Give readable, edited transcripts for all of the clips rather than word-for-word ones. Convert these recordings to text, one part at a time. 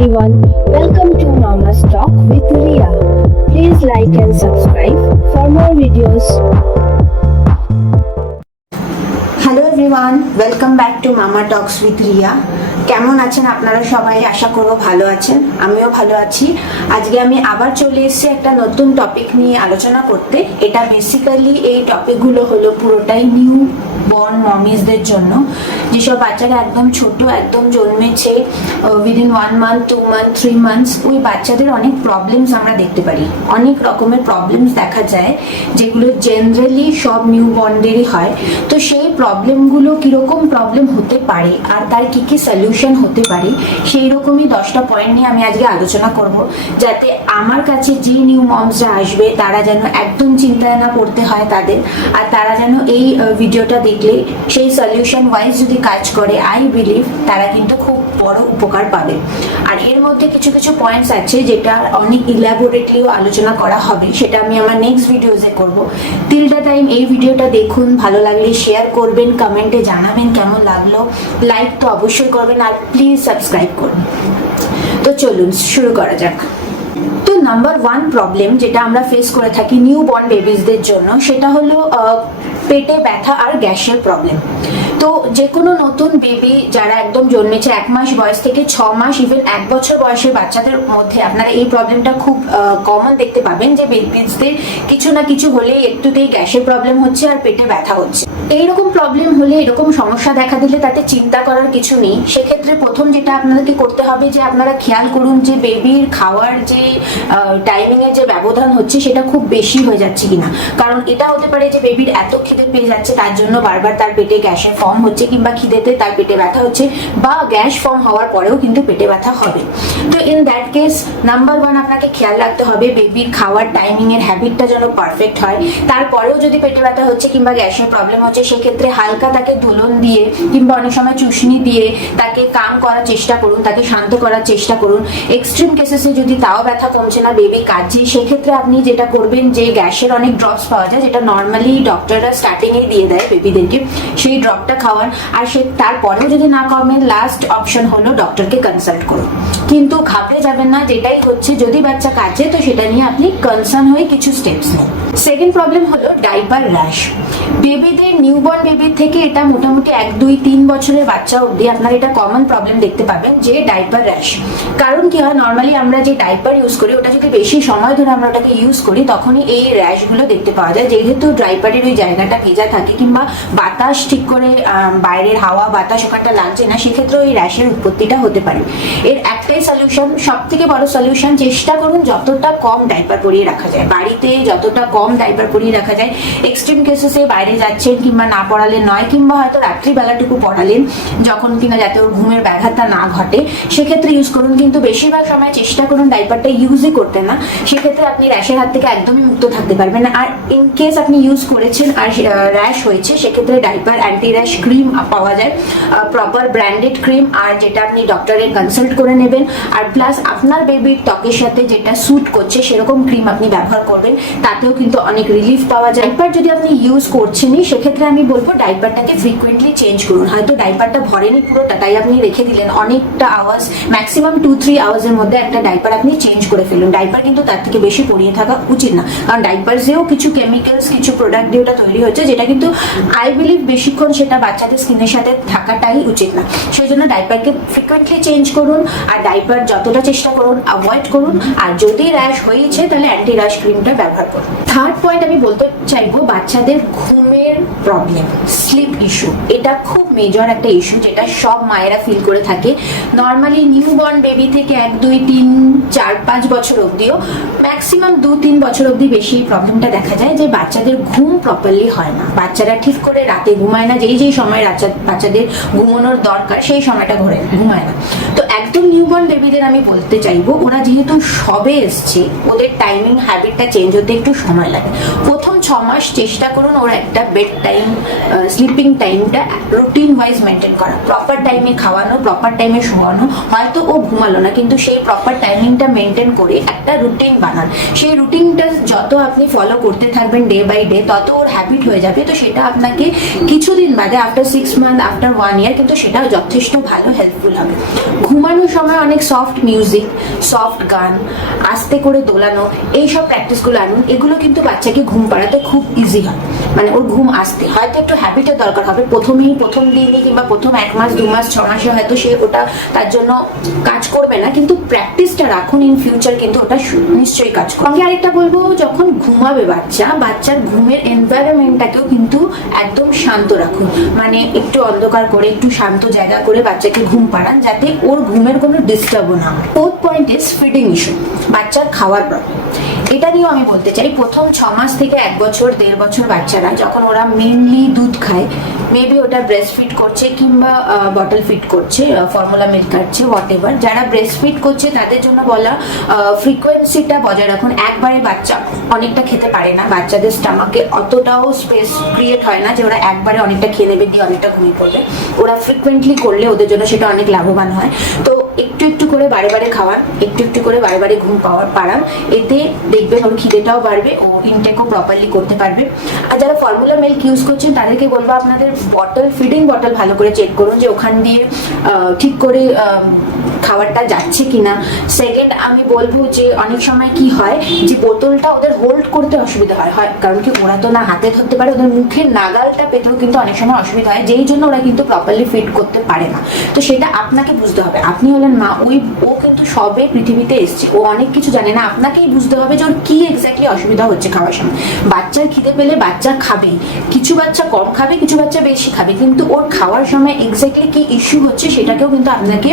everyone, welcome to Mama's Talk with Ria. Please like and subscribe for more videos. Hello everyone, welcome back to মামা টক্স with Riya. কেমন আছেন আপনারা সবাই? আশা করব ভালো আছেন, আমিও ভালো আছি। আজকে আমি আবার চলে এসেছি একটা নতুন টপিক নিয়ে আলোচনা করতে। এটা বেসিক্যালি এই টপিকগুলো হলো পুরোটাই নিউ বর্ন মমিজদের জন্য, যেসব বাচ্চারা একদম ছোট, একদম জন্মেছে উইদিন 1 মান্থ 2 মান্থ 3 মান্থস, ওই বাচ্চাদের অনেক প্রবলেমস আমরা দেখতে পারি। অনেক রকমের প্রবলেমস দেখা যায় যেগুলো জেনারেলি সব নিউ বর্নদেরই হয়। তো সেই প্রবলেমগুলো কীরকম প্রবলেম হতে পারে আর তার কী কী সলিউশন হতে পারে, সেই রকমই 10টা পয়েন্ট নিয়ে আমি আজকে আলোচনা করব, যাতে আমার কাছে যে নিউ মমসরা আসবে তারা যেন একদম চিন্তায় না পড়তে হয় তাদের, আর তারা যেন এই ভিডিওটা দেখলে সেই সলিউশন ওয়াইজ যদি কাজ করে, আই বিলিভ তারা কিন্তু খুব বড় উপকার পাবে। আর এর মধ্যে কিছু কিছু পয়েন্টস আছে যেটা অনেক ইলাবোরেটলিও আলোচনা করা হবে, সেটা আমি আমার নেক্সট ভিডিওতে করব। টিল দ্য টাইম এই ভিডিওটা দেখুন, ভালো লাগলে শেয়ার করবেন, কমেন্টে জানাবেন কেমন লাগলো, লাইক তো অবশ্যই করবেন, আর প্লিজ সাবস্ক্রাইব করুন। তো চলুন শুরু করা যাক। তো নাম্বার 1 প্রবলেম যেটা আমরা ফেস করে থাকি নিউ বর্ন বেবিজদের জন্য, সেটা হলো পেটে ব্যথা আর গ্যাসের প্রবলেম। তো যে কোনো নতুন বেবি যারা একদম জন্মেছে 1 মাস বয়স থেকে 6 মাস, ইভেন 1 বছর বয়সের বাচ্চাদের মধ্যে আপনারা এই প্রবলেমটা খুব কমন দেখতে পাবেন, যে বেবিজদের কিছু না কিছু হলেই একটুতেই গ্যাসের প্রবলেম হচ্ছে আর পেটে ব্যথা হচ্ছে। এইরকম প্রবলেম হলে, এরকম সমস্যা দেখা দিলে তাতে চিন্তা করার কিছু নেই। সেক্ষেত্রে প্রথম যেটা আপনাদেরকে করতে হবে, যে আপনারা খেয়াল করুন যে বেবির খাওয়ার যে টাইমিং এর যে ব্যবধান হচ্ছে সেটা খুব বেশি হয়ে যাচ্ছে কিনা। কারণ এটা হতে পারে যে বেবির এত খিদে পেয়ে যাচ্ছে তার জন্য বারবার তার পেটে গ্যাসের ফর্ম হচ্ছে, কিংবা খিদেতে তার পেটে ব্যথা হচ্ছে, বা গ্যাস ফর্ম হওয়ার পরেও কিন্তু পেটে ব্যথা হবে। তো ইন দ্যাট কেস নাম্বার 1 আপনাকে খেয়াল রাখতে হবে বেবির খাওয়ার টাইমিং এর হ্যাবিটটা যেন পারফেক্ট হয়। তারপরেও যদি পেটে ব্যথা হচ্ছে কিংবা গ্যাসের প্রবলেম হচ্ছে, সেক্ষেত্রে হালকা তাকে দোলন দিয়ে কিংবা অনেক সময় চুষনি দিয়ে তাকে কাম করার চেষ্টা করুন, তাকে শান্ত করার চেষ্টা করুন। এক্সট্রিম কেসেসে যদি তাও ব্যথা কমছে না, বেবি কাঁদছে, সেক্ষেত্রে আপনি যেটা করবেন, যে গ্যাসের অনেক ড্রপস পাওয়া যায় যেটা নর্মালি ডক্টররা স্টার্টিং এ দিয়ে দেয় বেবিদেরকে, সেই ড্রপটা খাওয়ান। আর তারপরেও যদি না কমে, লাস্ট অপশন হলো ডক্টরকে কনসাল্ট করুন। কিন্তু ঘাবড়ে যাবেন না, যেটাই হচ্ছে যদি বাচ্চা কাঁদছে তো সেটা নিয়ে আপনি কনসার্ন হয়ে কিছু স্টেপস নিন। সেকেন্ড প্রবলেম হলো ডাইপার র্যাশ। বেবিদের নিউবর্ন বেবির থেকে এটা মোটামুটি 1 2 3 বছরের বাচ্চা অবধি আপনার এটা কমন প্রবলেম দেখতে পাবেন, যে ডাইপার র্যাশ। কারণ কি হয়, নর্মালি আমরা যে ডাইপার ইউজ করি ওটা যদি বেশি সময় ধরে আমরা ওটাকে ইউজ করি, তখনই এই র্যাশগুলো দেখতে পাওয়া যায়। যেহেতু ডাইপারের ওই জায়গাটা ভেজা থাকে কিংবা বাতাস ঠিক করে বাইরের হাওয়া বাতাস ওখানটা লাগছে না, সেক্ষেত্রে ওই র্যাশের উৎপত্তিটা হতে পারে। এর একটাই সলিউশন, সব থেকে বড় সলিউশন, চেষ্টা করুন যতটা কম ডাইপার পরিয়ে রাখা যায় বাড়িতে, যতটা কম ডাইপার পরিয়ে রাখা যায়। এক্সট্রিম কেসেসে বাইরে যাচ্ছেন কিংবা না পড়ালেন নয়, কিংবা হয়তো রাত্রিবেলাটুকু পড়ালেন যখন কিনা যাতে ওর ঘুমের ব্যাঘাতটা না ঘটে, সেক্ষেত্রে ইউজ করুন। কিন্তু বেশিরভাগ সময় চেষ্টা করুন ডাইপারটা ইউজই করতে না, সেক্ষেত্রে আপনি র্যাশের হাত থেকে একদমই মুক্ত থাকতে পারবেন। আর ইন কেস আপনি ইউজ করেছেন আর র্যাশ হয়েছে, সেক্ষেত্রে ডাইপার অ্যান্টি র্যাশ ক্রিম পাওয়া যায়, প্রপার ব্র্যান্ডেড ক্রিম, আর যেটা আপনি ডক্টরের কনসাল্ট করে নেবেন। আর প্লাস আপনার বেবির ত্বকের সাথে যেটা স্যুট করছে সেরকম ক্রিম আপনি ব্যবহার করবেন, তাতেও কিন্তু অনেক রিলিফ পাওয়া যায়। ডাইপার যদি আপনি ইউজ করছেনই, সেক্ষেত্রে আমি বলবো ডাইপারটাকে ফ্রিকুয়েন্টলি চেঞ্জ করুন। হয়তো ডাইপারটা ভরেনি পুরোটা, তাই আপনি রেখে দিলেন, অনেকটা আওয়ার্স, ম্যাক্সিমাম 2-3 আওয়ার্সের মধ্যে একটা ডাইপার আপনি চেঞ্জ করে ফেলুন। ডাইপার কিন্তু তার থেকে বেশি পরিয়ে থাকা উচিত না, কারণ ডাইপারসেও কিছু কেমিক্যালস, কিছু প্রোডাক্ট দিয়ে ওটা তৈরি হচ্ছে, যেটা কিন্তু আই বিলিভ বেশিক্ষণ সেটা বাচ্চাদের স্কিনের সাথে থাকাটাই উচিত না। সেই জন্য ডাইপারকে ফ্রিকুয়েন্টলি চেঞ্জ করুন, আর ডাইপার যতটা চেষ্টা করুন অ্যাভয়েড করুন। আর যদি র্যাশ হয়েছে তাহলে অ্যান্টি র্যাশ ক্রিমটা ব্যবহার করুন। থার্ড পয়েন্ট আমি বলতে চাইবো, বাচ্চাদের ঘুমের প্রবলেম, স্লিপ ইস্যু। এটা খুব মেজর একটা ইস্যু যেটা সব মায়েরা ফিল করে থাকে। নর্মালি নিউবর্ন বেবি থেকে 1 2 3 4 5 বছর অবধিও, ম্যাক্সিমাম 2-3 বছর অবধি বেশি প্রবলেমটা দেখা যায়, যে বাচ্চাদের ঘুম প্রপারলি হয় না, বাচ্চারা ঠিক করে রাতে ঘুমায় না, যেই সময় বাচ্চাদের ঘুমানোর দরকার সেই সময়টা ঘুমায় না। তো একদম নিউবর্ন বেবিদের আমি বলতে চাইবো, ওরা যেহেতু সবে এসছে, ওদের টাইমিং হ্যাবিটটা চেঞ্জ হতে একটু সময় লাগে। প্রথম 6 মাস চেষ্টা করুন ওর একটা বেড টাইম স্লিপিং টাইমটা রুটিন ওয়াইজ মেনটেন করা, প্রপার টাইমে খাওয়ানো, প্রপার টাইমে শোয়ানো। হয়তো ও ঘুমালো না, কিন্তু সেই প্রপার টাইমিংটা মেনটেন করে একটা রুটিন বানান। সেই রুটিনটা যত আপনি ফলো করতে থাকবেন ডে বাই ডে, তত ওর হ্যাবিট হয়ে যাবে। তো সেটা আপনাকে কিছুদিন বাদে, আফটার 6 মান্থ, আফটার 1 ইয়ার, কিন্তু সেটা যথেষ্ট ভালো হেল্পফুল হবে। ঘুমানোর সময় অনেক সফট মিউজিক, সফট গান, আস্তে করে দোলানো, এইসব প্র্যাকটিসগুলো আনুন। এগুলো কিন্তু বাচ্চাকে ঘুম পাড়াতে খুব ইজি হয়, মানে ওর ঘুম আসতে হয়তো একটু হ্যাবিটের দরকার হবে প্রথম দিনই, কিংবা প্রথম 1 মাস 2 মাস 6 মাসে হয়তো সে ওটা তার জন্য কাজ করবে না, কিন্তু প্র্যাকটিসটা রাখুন, ইন ফিউচার কিন্তু ওটা নিশ্চয়ই কাজ করবে। আমি আরেকটা বলবো, যখন ঘুমাবে বাচ্চার ঘুমের এনভায়রনমেন্টটাকেও কিন্তু একদম শান্ত রাখুন, মানে একটু অন্ধকার করে, একটু শান্ত জায়গা করে বাচ্চাকে ঘুম পাড়ান, যাতে ওর ঘুমের কোনো ডিস্টার্বও না হয়। Fourth point is feeding issue, বাচ্চার খাওয়ার প্রবলেম। এটা নিয়েও আমি বলতে চাই, প্রথম 6 মাস থেকে 1 বছর 1.5 বছর বাচ্চারা যখন ওরা মেনলি দুধ খায়, মেবি ওটা ব্রেস্ট ফিড করছে কিংবা বটল ফিড করছে, ফর্মুলা মিল্ক খাচ্ছে, হোয়াট এভার। যারা ব্রেস্ট ফিড করছে তাদের জন্য বলা, ফ্রিকোয়েন্সিটা বজায় রাখুন। একবারে বাচ্চা অনেকটা খেতে পারে না, বাচ্চাদের স্টামাকে অতটাও স্পেস ক্রিয়েট হয় না যে ওরা একবারে অনেকটা খেয়ে নেবে দিয়ে অনেকটা ঘুমিয়ে পড়বে। ওরা ফ্রিকোয়েন্টলি করলে ওদের জন্য সেটা অনেক লাভবান হয়। তো একটু একটু করে বারে খাওয়ান, একটু করে বারে ঘুম পাড়ান, এতে দেখবেন ওর খিদেটাও বাড়বে, ও ইনটেকও প্রপারলি করতে পারবে। আর যারা ফর্মুলা মিল্ক ইউজ করছেন তাদেরকে বলবো, আপনাদের ফিডিং বটল ভালো করে চেক করুন যে ওখান দিয়ে ঠিক করে খাবারটা যাচ্ছে কিনা। সেকেন্ড, আমি বলবো যে অনেক সময় কি হয় যে বোতলটা ওদের হোল্ড করতে অসুবিধা হয়, কারণ কি ওরা তো না হাতে ধরতে পারে, ওদের মুখের নাগালটা পেতেও কিন্তু অনেক সময় অসুবিধা হয়, যেই জন্য ওরা কিন্তু প্রপারলি ফিড করতে পারে না। তো সেটা আপনাকে বুঝতে হবে, আপনি হলেন মা, ও কিন্তু সবে পৃথিবীতে এসছে, ও অনেক কিছু জানে না, আপনাকেই বুঝতে হবে যে ওর কি এক্স্যাক্টলি অসুবিধা হচ্ছে খাওয়ার সময়। বাচ্চার খিদে পেলে বাচ্চা খাবেই, কিছু বাচ্চা কম খাবে, কিছু বাচ্চা বেশি খাবে, কিন্তু ওর খাওয়ার সময় এক্স্যাক্টলি কি ইস্যু হচ্ছে সেটাকেও কিন্তু আপনাকে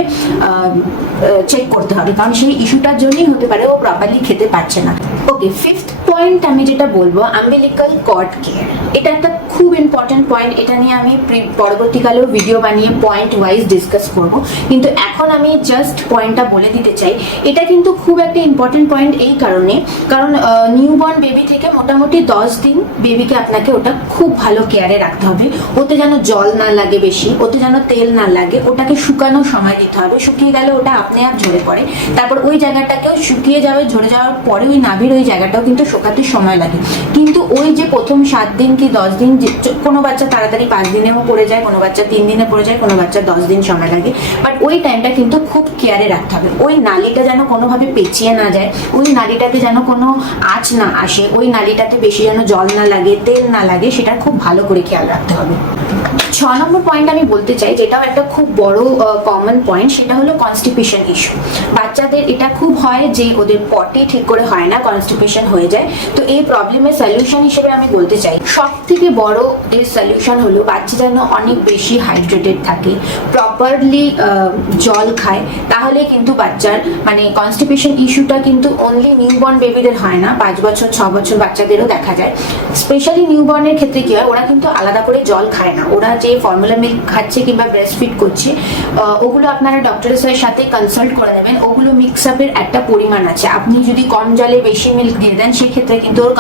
চেক করতে হবে, কারণ সেই ইস্যুটার জন্যই হতে পারে ও প্রপারলি খেতে পারছে না। ওকে, ফিফথ পয়েন্ট আমি যেটা বলবো, আম্বিলিকাল কর্ড কেয়ার। এটা একটা খুব ইম্পর্টেন্ট পয়েন্ট, এটা নিয়ে আমি পরবর্তীকালেও ভিডিও বানিয়ে পয়েন্ট ওয়াইজ ডিসকাস করব, কিন্তু এখন আমি জাস্ট পয়েন্টটা বলে দিতে চাই। এটা কিন্তু খুব একটা ইম্পর্টেন্ট পয়েন্ট এই কারণে, কারণ নিউবর্ন বেবি থেকে মোটামুটি 10 দিন বেবিকে আপনাকে ওটা খুব ভালো কেয়ারে রাখতে হবে। ওতে যেন জল না লাগে বেশি, ওতে যেন তেল না লাগে, ওটাকে শুকানোর সময় দিতে হবে। শুকিয়ে গেলে ওটা আপনি আপ ঝরে পড়ে, তারপর ওই জায়গাটাকেও শুকিয়ে যাবে, ঝরে যাওয়ার পরে ওই নাভির ওই জায়গাটাও কিন্তু শুকাতে সময় লাগে। কিন্তু ওই যে প্রথম 7 দিন কি 10 দিন, কোনো বাচ্চা তাড়াতাড়ি 5 দিনেও পড়ে যায়, কোনো বাচ্চা 3 দিনে পড়ে যায়, কোনো বাচ্চা 10 দিন সময় লাগে, বাট ওই টাইমটা কিন্তু খুব কেয়ারে রাখতে হবে। ওই নালীটা যেন কোনোভাবে পেঁচিয়ে না যায়, ওই নালীটাতে যেন কোনো আঁচ না আসে, ওই নালীটাতে বেশি যেন জল না লাগে, তেল না লাগে, সেটা খুব ভালো করে খেয়াল রাখতে হবে। 6 নম্বর পয়েন্ট আমি বলতে চাই, যেটাও একটা খুব বড় কমন পয়েন্ট, সেটা হলো কনস্টিপেশন ইস্যু। বাচ্চাদের এটা খুব হয় যে ওদের পটি ঠিক করে হয় না, কনস্টিপেশন হয়ে যায়। তো এই প্রবলেমের সলিউশন হিসেবে আমি বলতে চাই, সব থেকে বড় এর সলিউশন হলো বাচ্চা যেন অনেক বেশি হাইড্রেটেড থাকে, প্রপারলি জল খায়, তাহলে কিন্তু বাচ্চার মানে কনস্টিপেশন ইস্যুটা কিন্তু অনলি নিউবর্ন বেবিদের হয় না, 5 বছর 6 বছর বাচ্চাদেরও দেখা যায়। স্পেশালি নিউবর্নের ক্ষেত্রে কি হয়, ওরা কিন্তু আলাদা করে জল খায় না, ওরা যে ফর্মুলা মিল্ক খাচ্ছে কিংবা ব্রেস্ট ফিড করছে, ওগুলো আপনারা ডক্টরের সাথে কনসাল্ট করে নেবেন। ওগুলো মিক্স আপের একটা পরিমাণ আছে, আপনি যদি কম জলে বেশি মিল্ক দিয়ে দেন সেক্ষেত্রে কিন্তু ওর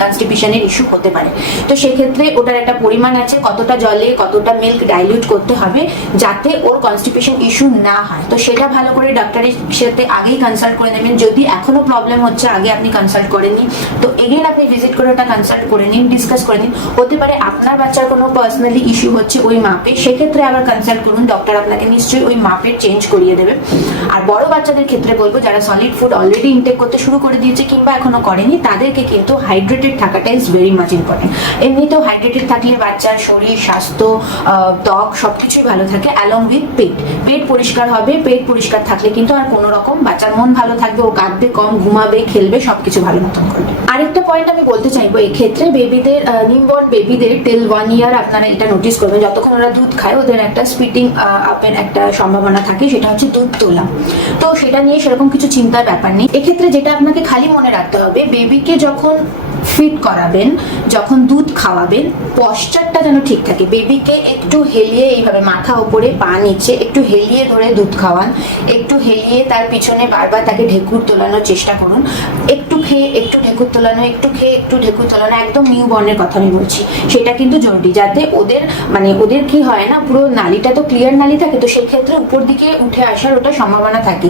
কনস্টিপেশনের ইস্যু হতে পারে। তো সেক্ষেত্রে ওটার একটা পরিমাণ আছে, কতটা জলে কতটা মিল্ক ডাইলিউট করতে হবে যাতে ওর কনস্টিপেশন ইস্যু না হয়। তো সেটা ভালো করে ডক্টরের সাথে আগেই কনসাল্ট করে নেবেন। যদি এখনো প্রবলেম হচ্ছে, আগে আপনি কনসাল্ট করেননি, তো এগেইন আপনি ভিজিট করে ওটা কনসাল্ট করে নিন, ডিসকাস করে নিন। হতে পারে আপনার বাচ্চার কোনো পার্সোনালি ইস্যু হচ্ছে ওই মাপে, সেক্ষেত্রে আবার কনসাল্ট করুন, ডক্টর আপনাকে নিশ্চয়ই ওই মাপের চেঞ্জ করিয়ে দেবে। আর বড় বাচ্চাদের ক্ষেত্রে বলবো, যারা সলিড ফুড অলরেডি ইনটেক করতে শুরু করে দিয়েছে কিংবা এখনো করেনি, তাদেরকে কিন্তু হাইড্রেটেড থাকাটা ইজ ভেরি মাচ ইম্পর্টেন্ট। এমনিতেও হাইড্রেটেড থাকলে বাচ্চার শরীর, স্বাস্থ্য, ত্বক সবকিছুই ভালো থাকে, অ্যালং উইথ পেট পরিষ্কার হবে। পেট পরিষ্কার থাকলে কিন্তু আর কোনো রকম বাচ্চার মন ভালো থাকবে, ও কাঁদবে কম, ঘুমাবে, খেলবে, সবকিছু ভালো মতন করবে। আরেকটা পয়েন্ট আমি বলতে চাইবো, এক্ষেত্রে বেবিদের, নিউবর্ন বেবিদের টিল 1 ইয়ার আপনারা এটা নোটিস করবেন, যতক্ষণ ওরা দুধ খায় ওদের একটা স্পিটিং আপের একটা সম্ভাবনা থাকে, সেটা হচ্ছে দুধ তোলা। তো সেটা নিয়ে সেরকম কিছু চিন্তার ব্যাপার নেই। এক্ষেত্রে যেটা আপনাকে খালি মনে রাখতে হবে, বেবিকে যখন ফিট করাবেন, যখন দুধ খাওয়াবেন, পশ্চারটা যেন ঠিক থাকে। বেবিকে একটু হেলিয়ে, এইভাবে মাথা ওপরে পা নিচে একটু হেলিয়ে ধরে দুধ খাওয়ান, একটু হেলিয়ে তার পিছনে বারবার তাকে ঢেকুর তোলানোর চেষ্টা করুন। একটু খেয়ে একটু ঢেকুর তোলানো, একটু খেয়ে একটু ঢেকুর তোলানো, একদম নিউ বর্নের কথা আমি বলছি। সেটা কিন্তু জরুরি, যাতে ওদের কি হয় না, পুরো নালীটা তো ক্লিয়ার নালী থাকে, তো সেক্ষেত্রে উপর দিকে উঠে আসার ওটা সম্ভাবনা থাকে।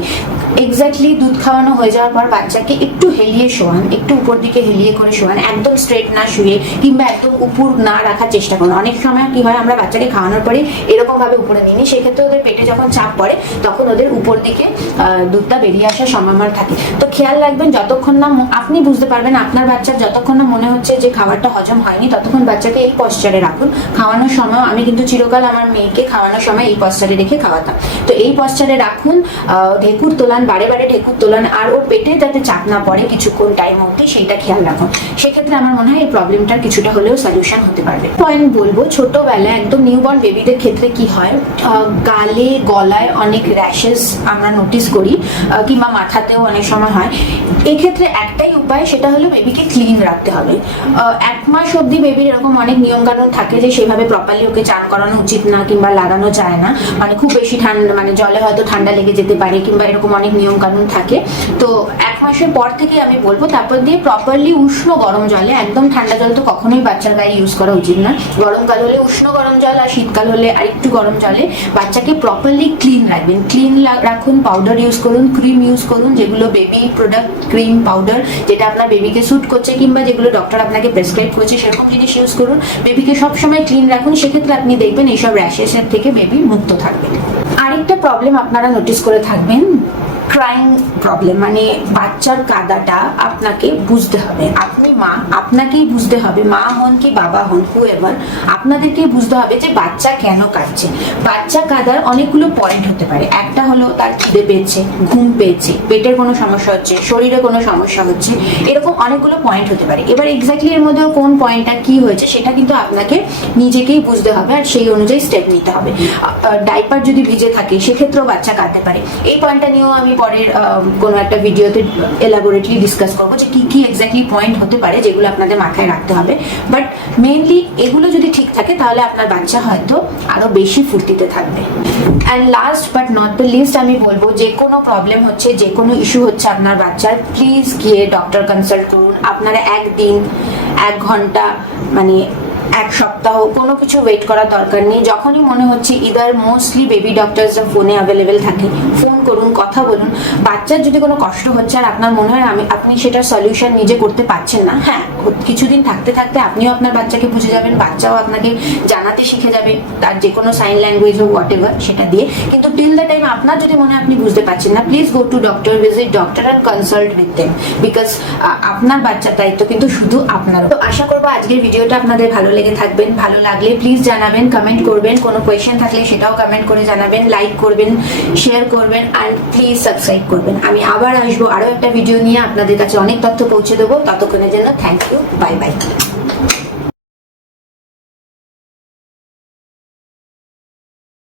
এক্স্যাক্টলি দুধ খাওয়ানো হয়ে যাওয়ার পর বাচ্চাকে একটু হেলিয়ে শোয়ান, একটু উপর দিকে হেলিয়ে করে শোয়ান, একদম স্ট্রেট না শুয়ে কিংবা একদম উপর না রাখার চেষ্টা করুন। অনেক সময় কি হয়, আমরা বাচ্চাকে খাওয়ানোর পরে এরকম ভাবে উপরে নিয়ে নিই, সেক্ষেত্রে ওদের পেটে যখন চাপ পড়ে তখন ওদের উপর দিকে দুধটা বেরিয়ে আসার সম্ভাবনা থাকে। তো খেয়াল রাখবেন, যতক্ষণ না আপনি বুঝতে পারবেন আপনার বাচ্চার যতক্ষণ না মনে হচ্ছে যে খাবারটা হজম হয়নি, ততক্ষণ বাচ্চাকে এই পশ্চারে রাখুন। খাওয়ানোর সময় আমি কিন্তু চিরকাল আমার মেয়েকে খাওয়ানোর সময় এই পশ্চারে রেখে খাওয়াতাম। তো এই পশ্চারে রাখুন, ঢেকুর তোলান, বারে বারে ঢেকুর তোলান, আর ওর পেটে যাতে চাপ না পড়ে কিছুক্ষণ টাইম অবধি, সেইটা খেয়াল রাখুন। সেক্ষেত্রে আমার মনে হয় এই প্রবলেমটার কিছুটা হলেও সলিউশন হতে পারবে। পয়েন্ট বলবো, ছোটবেলায় একদম নিউবর্ন বেবিদের ক্ষেত্রে কি হয়, গালে গলায় অনেক র্যাশেস আমরা নোটিস করি, কিংবা মাথাতেও অনেক সময় হয়। এক্ষেত্রে একটাই উপায়, সেটা হলো বেবিকে ক্লিন রাখতে হবে। 1 মাস অবধি বেবির এরকম অনেক নিয়ম কানুন থাকে যে সেভাবে প্রপারলি ওকে চান করানো উচিত না, কিংবা লাগানো যায় না। মানে খুব বেশি ঠান্ডা, মানে জলে হয়তো ঠান্ডা লেগে যেতে পারে, কিংবা এরকম অনেক নিয়ম কানুন থাকে। তো 1 মাসের পর থেকে আমি বলবো তারপর দিয়ে প্রপারলি উষ্ণ গরম জলে, একদম ঠান্ডা জল তো কখনোই বাচ্চার গায়ে ইউজ করা উচিত না। গরমকাল হলে উষ্ণ গরম জল, আর শীতকাল হলে আরেকটু গরম জলে বাচ্চাকে প্রপারলি ক্লিন রাখবেন। ক্লিন রাখুন, পাউডার ইউজ করুন, ক্রিম ইউজ করুন, যেগুলো বেবি প্রোডাক্ট, ক্রিম, পাউডার যেটা আপনার বেবিকে স্যুট করছে, কিংবা যেগুলো ডক্টর আপনাকে প্রেসক্রাইব করছে সেরকম জিনিস ইউজ করুন। বেবিকে সবসময় ক্লিন রাখুন, সেক্ষেত্রে আপনি দেখবেন এইসব র্যাশেসের থেকে বেবি মুক্ত থাকবে। আরেকটা প্রবলেম আপনারা নোটিস করে থাকবেন, ক্রাইং প্রবলেম, মানে বাচ্চার কাঁদাটা আপনাকে বুঝতে হবে। আপনি মা, আপনাকেই বুঝতে হবে, মা হন কি বাবা হন, হুএভার, আপনাদেরকেই বুঝতে হবে যে বাচ্চা কেন কাঁদছে। বাচ্চা কাঁদার অনেকগুলো পয়েন্ট হতে পারে। একটা হলো তার খিদে পেয়েছে, ঘুম পেয়েছে, পেটের কোনো সমস্যা হচ্ছে, শরীরে কোনো সমস্যা হচ্ছে, এরকম অনেকগুলো পয়েন্ট হতে পারে। এবার এক্স্যাক্টলি এর মধ্যে কোন পয়েন্টটা কি হয়েছে সেটা কিন্তু আপনাকে নিজেকেই বুঝতে হবে, আর সেই অনুযায়ী স্টেপ নিতে হবে। ডাইপার যদি ভিজে থাকে সেক্ষেত্রেও বাচ্চা কাঁদতে পারে। এই পয়েন্টটা নিয়েও আমি পরের কোনো একটা ভিডিওতে এলাবোরেটলি ডিসকাস করবো যে কি কি এক্স্যাক্টলি পয়েন্ট হতে পারে যেগুলো আপনাদের মাথায় রাখতে হবে। বাট মেইনলি এগুলো যদি ঠিক থাকে তাহলে আপনার বাচ্চা হয়তো আরো বেশি ফুর্তিতে থাকবে। And last but not the least আমি বলবো, যে কোনো প্রবলেম হচ্ছে, যে কোনো ইস্যু হচ্ছে আপনার বাচ্চার, প্লিজ গিয়ে ডক্টর কনসাল্ট করুন। আপনারা 1 দিন, 1 ঘন্টা, মানে 1 সপ্তাহ কোনো কিছু ওয়েট করার দরকার নেই। যখনই মনে হচ্ছে, ইদার মোস্টলি বেবি ডক্টরসরা ফোনে অ্যাভেলেবেল থাকে, ফোন করুন, কথা বলুন। বাচ্চার যদি কোনো কষ্ট হচ্ছে আর আপনার মনে হয় আপনি সেটার সলিউশন নিজে করতে পারছেন না, হ্যাঁ, কিছুদিন থাকতে থাকতে আপনিও আপনার বাচ্চাকে বুঝে যাবেন, বাচ্চাও আপনাকে জানাতে শিখে যাবে, তার যে কোনো সাইন ল্যাঙ্গুয়েজ হোক, হোয়াট এভার, সেটা দিয়ে। কিন্তু টিল দ্য টাইম আপনার যদি মনে হয় আপনি বুঝতে পারছেন না, please go to doctor, visit doctor and consult with them, because আপনার বাচ্চার দায়িত্ব কিন্তু শুধু আপনার। তো আশা করবো আজকের ভিডিওটা আপনাদের ভালো লেগে থাকবেন। ভালো লাগলে প্লিজ জানাবেন, কমেন্ট করবেন, কোনো কোয়েশ্চেন থাকলে সেটাও কমেন্ট করে জানাবেন, লাইক করবেন, শেয়ার করবেন, অ্যান্ড প্লিজ সাবস্ক্রাইব করবেন। আমি আবার আসবো আরো একটা ভিডিও নিয়ে, আপনাদের কাছে অনেক তথ্য পৌঁছে দেবো। ততক্ষণের জন্য থ্যাংক ইউ, বাই বাই।